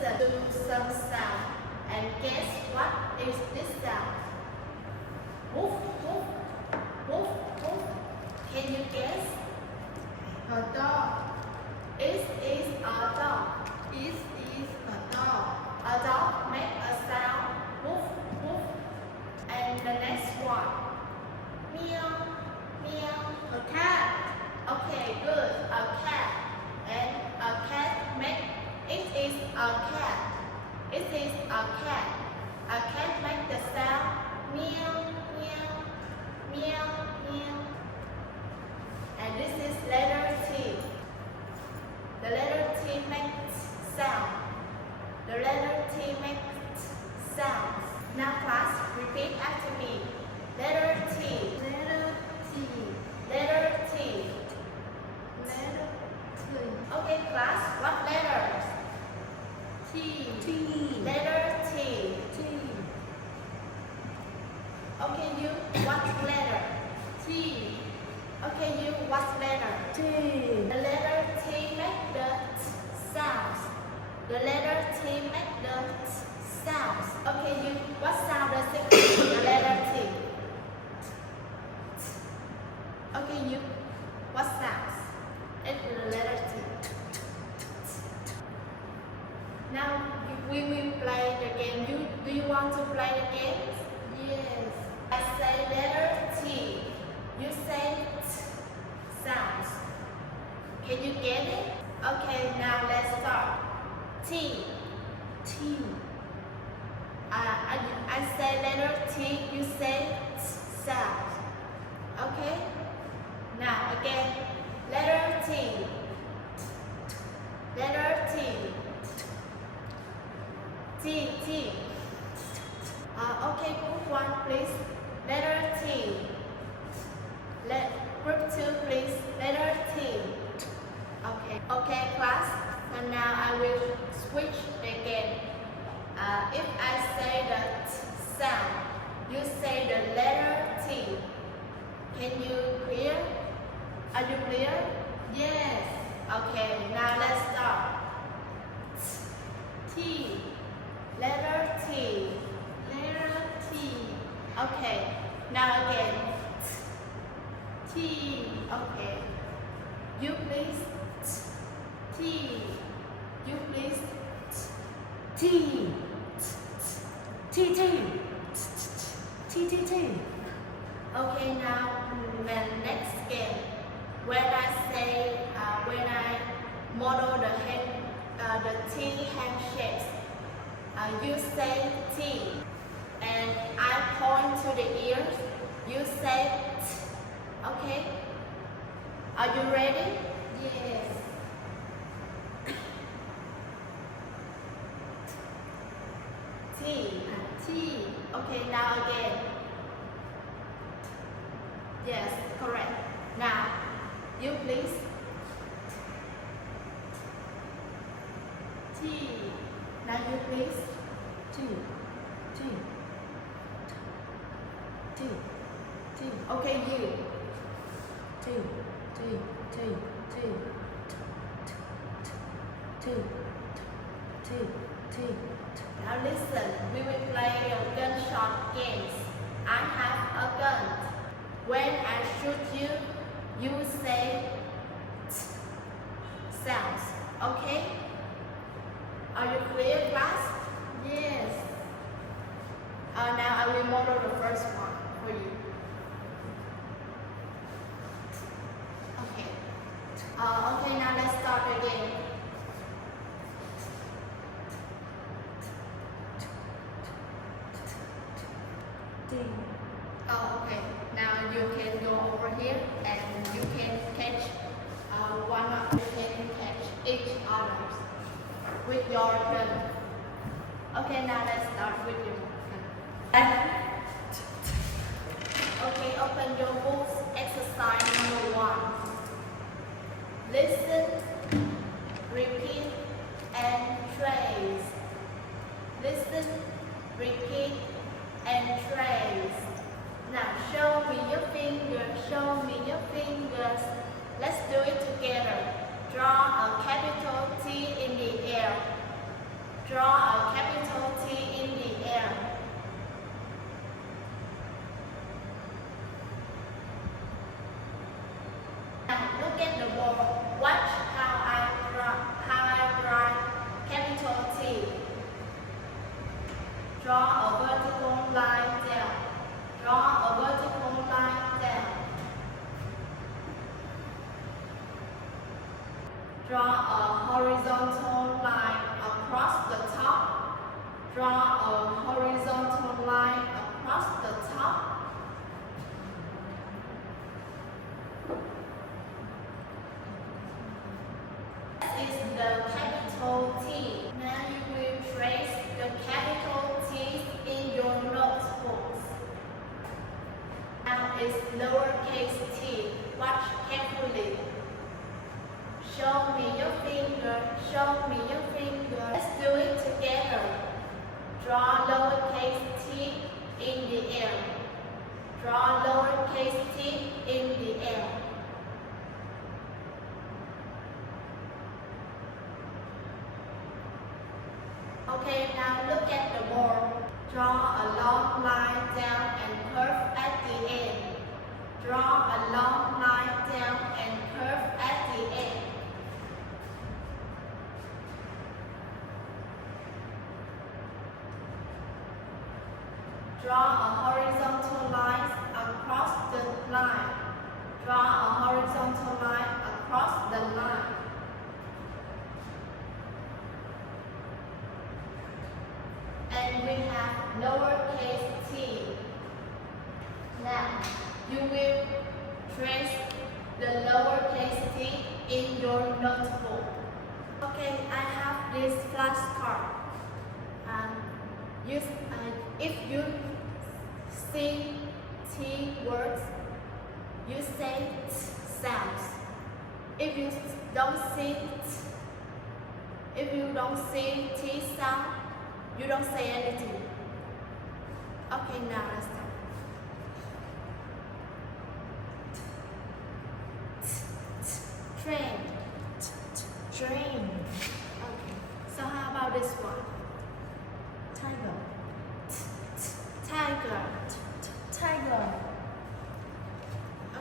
listen to some sound and guess what is this sound. Woof, woof, woof, woof. Can you guess? A dog. It is a dog. It is a dog. A dog make a sound. Woof, woof. And the next one. Meow, meow. A cat. Okay, good. A cat. And a cat make. It is a cat. It is a cat. A cat make the sound meow, meow, meow, meow. And this is letter T. The letter T makes sound. The letter T makes sounds. Now class, repeat after me. Letter T. Letter T. Letter T. Letter T. Okay, class, what letters? T. T. Letter T. T. Okay, you, what letter? T. Okay, you, what letter? T. The letter T make the sounds. The letter T make the sounds. Okay, you, what sound does it make? The letter T. Okay, you, what sounds? It's the letter T. Now we will play the game. Do you want to play the game? Yes. I say letter T. You say T sounds. Can you get it? Okay, now let's start. T. T. I say letter T. You say T sounds. Okay. Now again, letter T. Letter T. T, T. Okay, group 1, please. Letter T. Group 2, please. Letter T. Okay. Okay, class. And now I will switch again. If I say the T sound, you say the letter T. Can you clear? Are you clear? Yes. Okay, now let's start. T. Letter T. Letter T. Okay, now again. T. Okay. You please. T. You please. T. T. T. T. T. T. Okay, now the next game. When I say, when I model the T handshakes, you say T, and I point to the ears. You say T. Okay? Are you ready? Yes. T. T. Okay, now again. Yes, correct. Now, you please. T. Now you please. T. T. T. T. Okay, you. T. T. T. T. T. T. T. Now listen, we will play a gunshot games. I have a gun. When I shoot you, you say T sounds. Okay? Are you clear, class? Yes. Now I will model the first one for you. Okay. Okay, now let's start again. T. Okay. Now you can go over here and you can catch one of you can catch each others with your gun. Okay, now let's start with you. Okay, open your books. Exercise number 1. Listen, repeat, and trace. Listen, repeat, and trace. Now show me your fingers. Show me your fingers. Let's do it together. Draw a capital T in the air. Draw a capital T in the air. Now look at the board. Watch how I draw capital T. Draw a vertical line down. Draw a vertical line down. Draw a horizontal line across the top. Draw a horizontal line across the top. This is the capital T. Now you will trace the capital T's in your notebooks. Now is lowercase t. Watch carefully. Show me your finger. Show me your finger. Let's do it together. Draw lowercase t in the air. Draw lowercase t in the air. Okay, now look at the board. Draw a long line down and curve at the end. Draw a long line down and curve at the end. Draw a horizontal line across the line. Draw a horizontal line across the line. And we have lowercase t. Now, you will trace the lowercase t in your notebook. Okay, I have this flashcard. If you see T words, you say T sounds. If you don't see T sound, you don't say anything. Okay, now let's start. Train. Train. Okay. So how about this one? Tiger. Tiger. Tiger.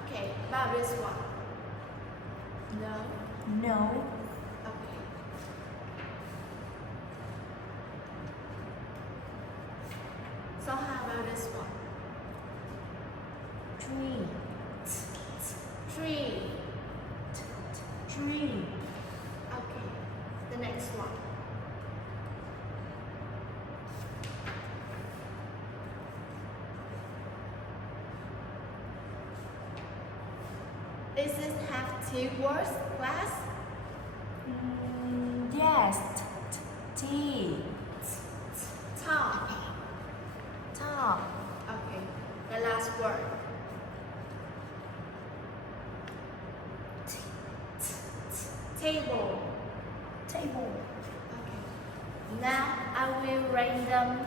Okay, about this one. No. No. Okay. So how about this one? Tree. Tree. Tree. Okay. The next one. Does it have T words, class? Yes. T. Top. Top. Okay. The last word. Table. Table. Okay. Now I will random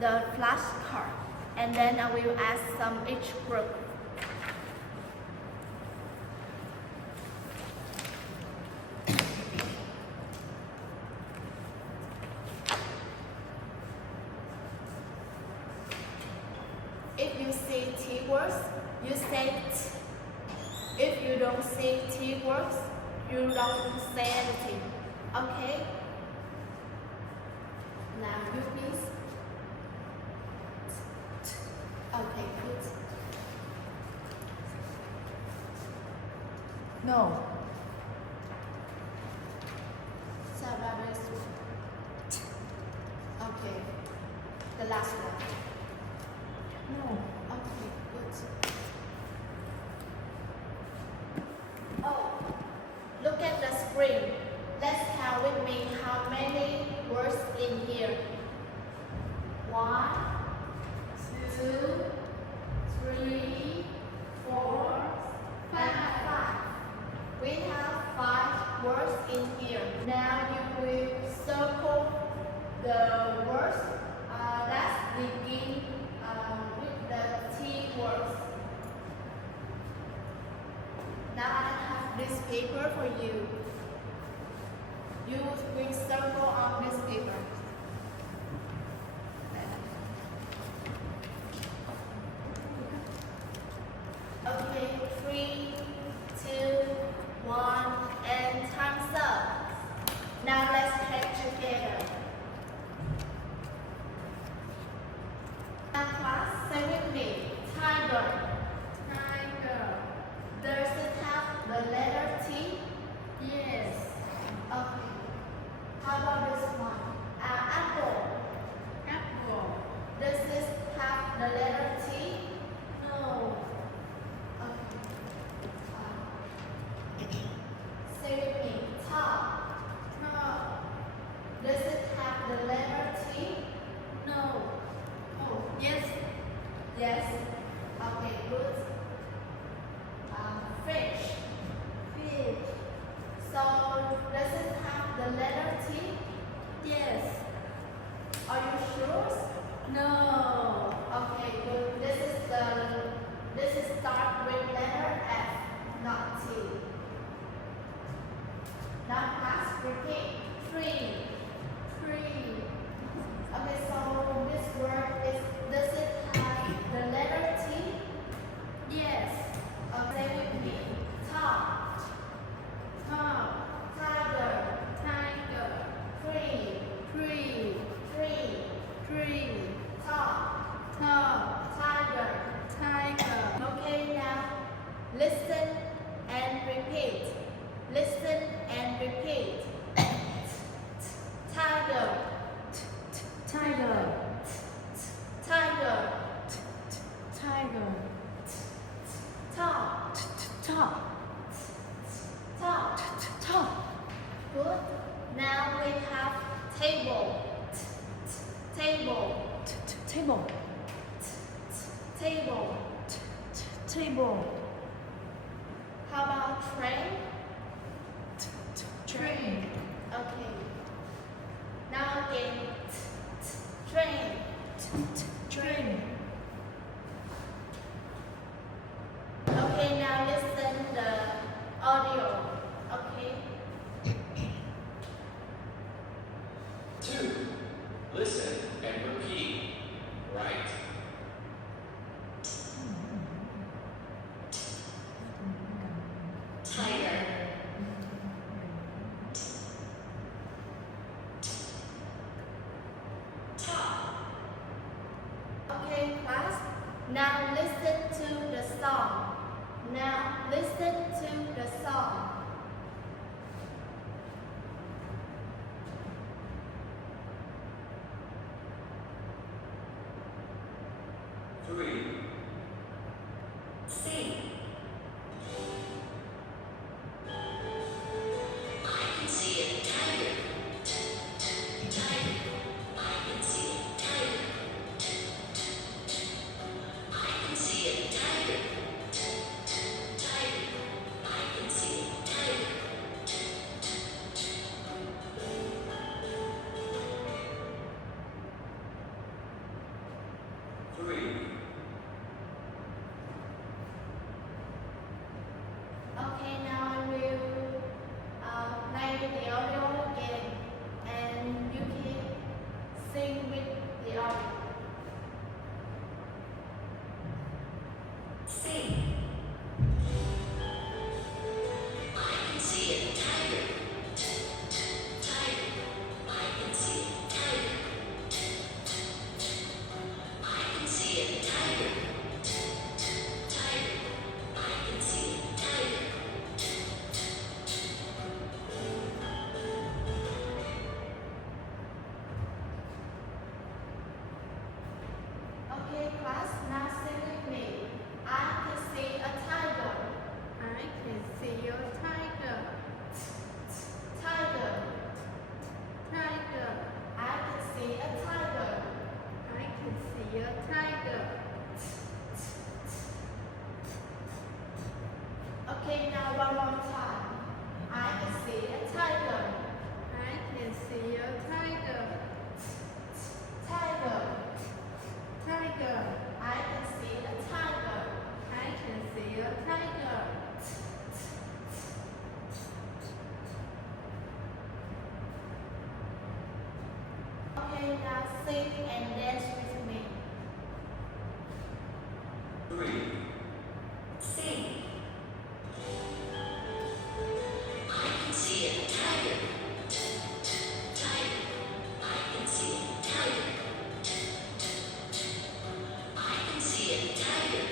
the flashcard and then I will ask some each group. If you see T words, you say T. If you don't see T words, you don't say anything. Okay? Now you please. Okay, good. No. So about this one. Okay. The last one. No. Okay, good. Oh, look at the screen. Let's count with me how many words in here. 1, 2, 3, 4, 5. We have 5 words in here. Now you will circle the words that begin with the T words. Now I have this paper for you. You will circle on this paper. repeat. Tree. Tree. Okay, so this word does it have the letter T? Yes. Okay, say with me. Top. Top. Tiger. Tiger. Tree. Tree. Tree. Tree. Top. Top. Tiger. Tiger. Okay, now listen and repeat. Listen and repeat. Tiger. Tiger. Tiger. Tiger. Top. Top. Top. Top. Good. Now we have table. Table. Table. Table. Table. How about train? Train. Okay. Now again. Train. Train. Okay, now listen the audio. Okay. 2. Listen and repeat. Right. Tiger. Okay, class. Now listen to the song. Now listen to the song. Three. Sing. I can see a tiger. Tiger. I can see a tiger. I can see a tiger. Tiger. I can see a tiger. Three. Okay, now I will play the audio again, and you can sing with the audio. Sing. I can see a tiger. Tiger. I can see a tiger. I can see a tiger. Tiger. I can see a tiger. Okay, class, now sing with me. I can see a tiger. I can see your tiger. Tiger. Tiger. I can see a tiger. I can see your tiger. Okay, now one more time. I can see a tiger. I can see your tiger. Tiger. Tiger. I can see a tiger. I can see your tiger. Okay, now sing and dance with me. Three. Sing. I can see a tiger. Tiger. I can see a tiger. I can see a tiger.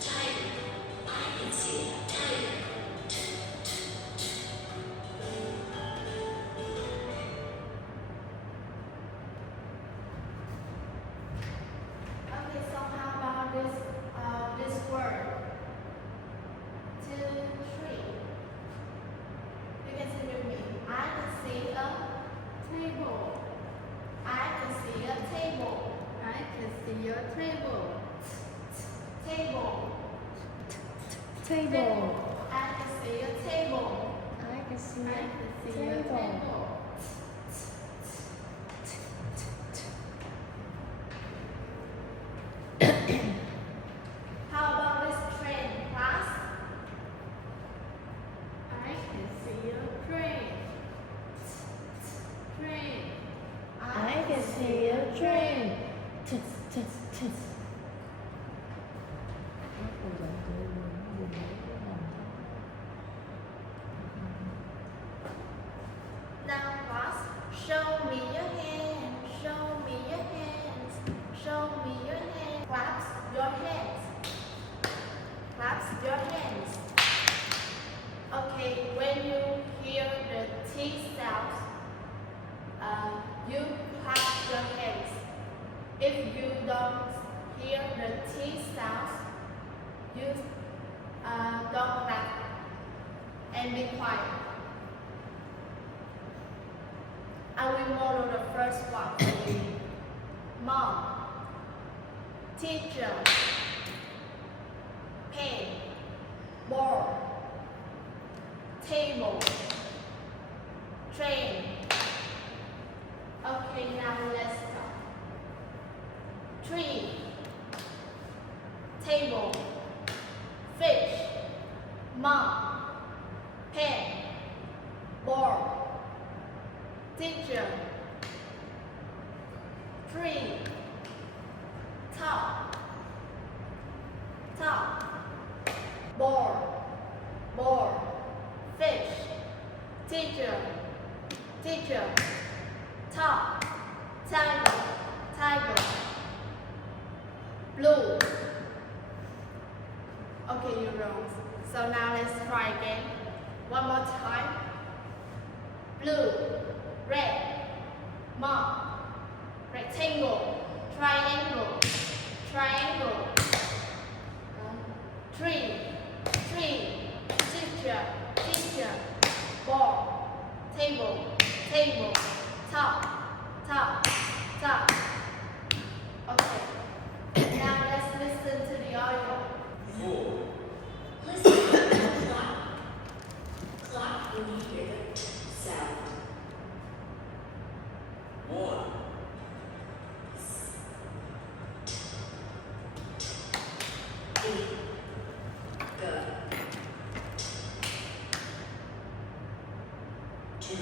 Tiger. I can see a tiger. Okay, so how about this word? 2, 3. You can sing with me. I can see a Table. I can see a table. I can see your table. Table. Table. I can see a table. I can see I can see your table. table. How about this train, class? I can see your train. you clap your hands. If you don't hear the T sounds, you don't clap and be quiet. I will model the first one for you. Mom, teacher, pen, board, table, train. Okay, now let's start. Tree, table, fish, mom, pen, board, teacher, tree, top, board, fish, teacher, top, tiger, blue. Okay, you're wrong. So now let's try again. One more time. Blue, red, mom, rectangle, triangle, tree, teacher, board, table, top. Okay. Now let's listen to the audio. 4, Listen to the clock. Clock when you hear the t sound. 1, E. Go. 2,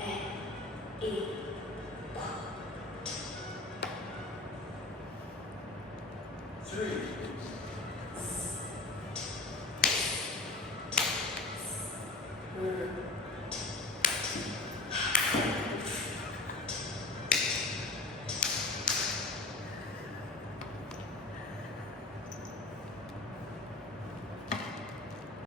N. E. 3, R.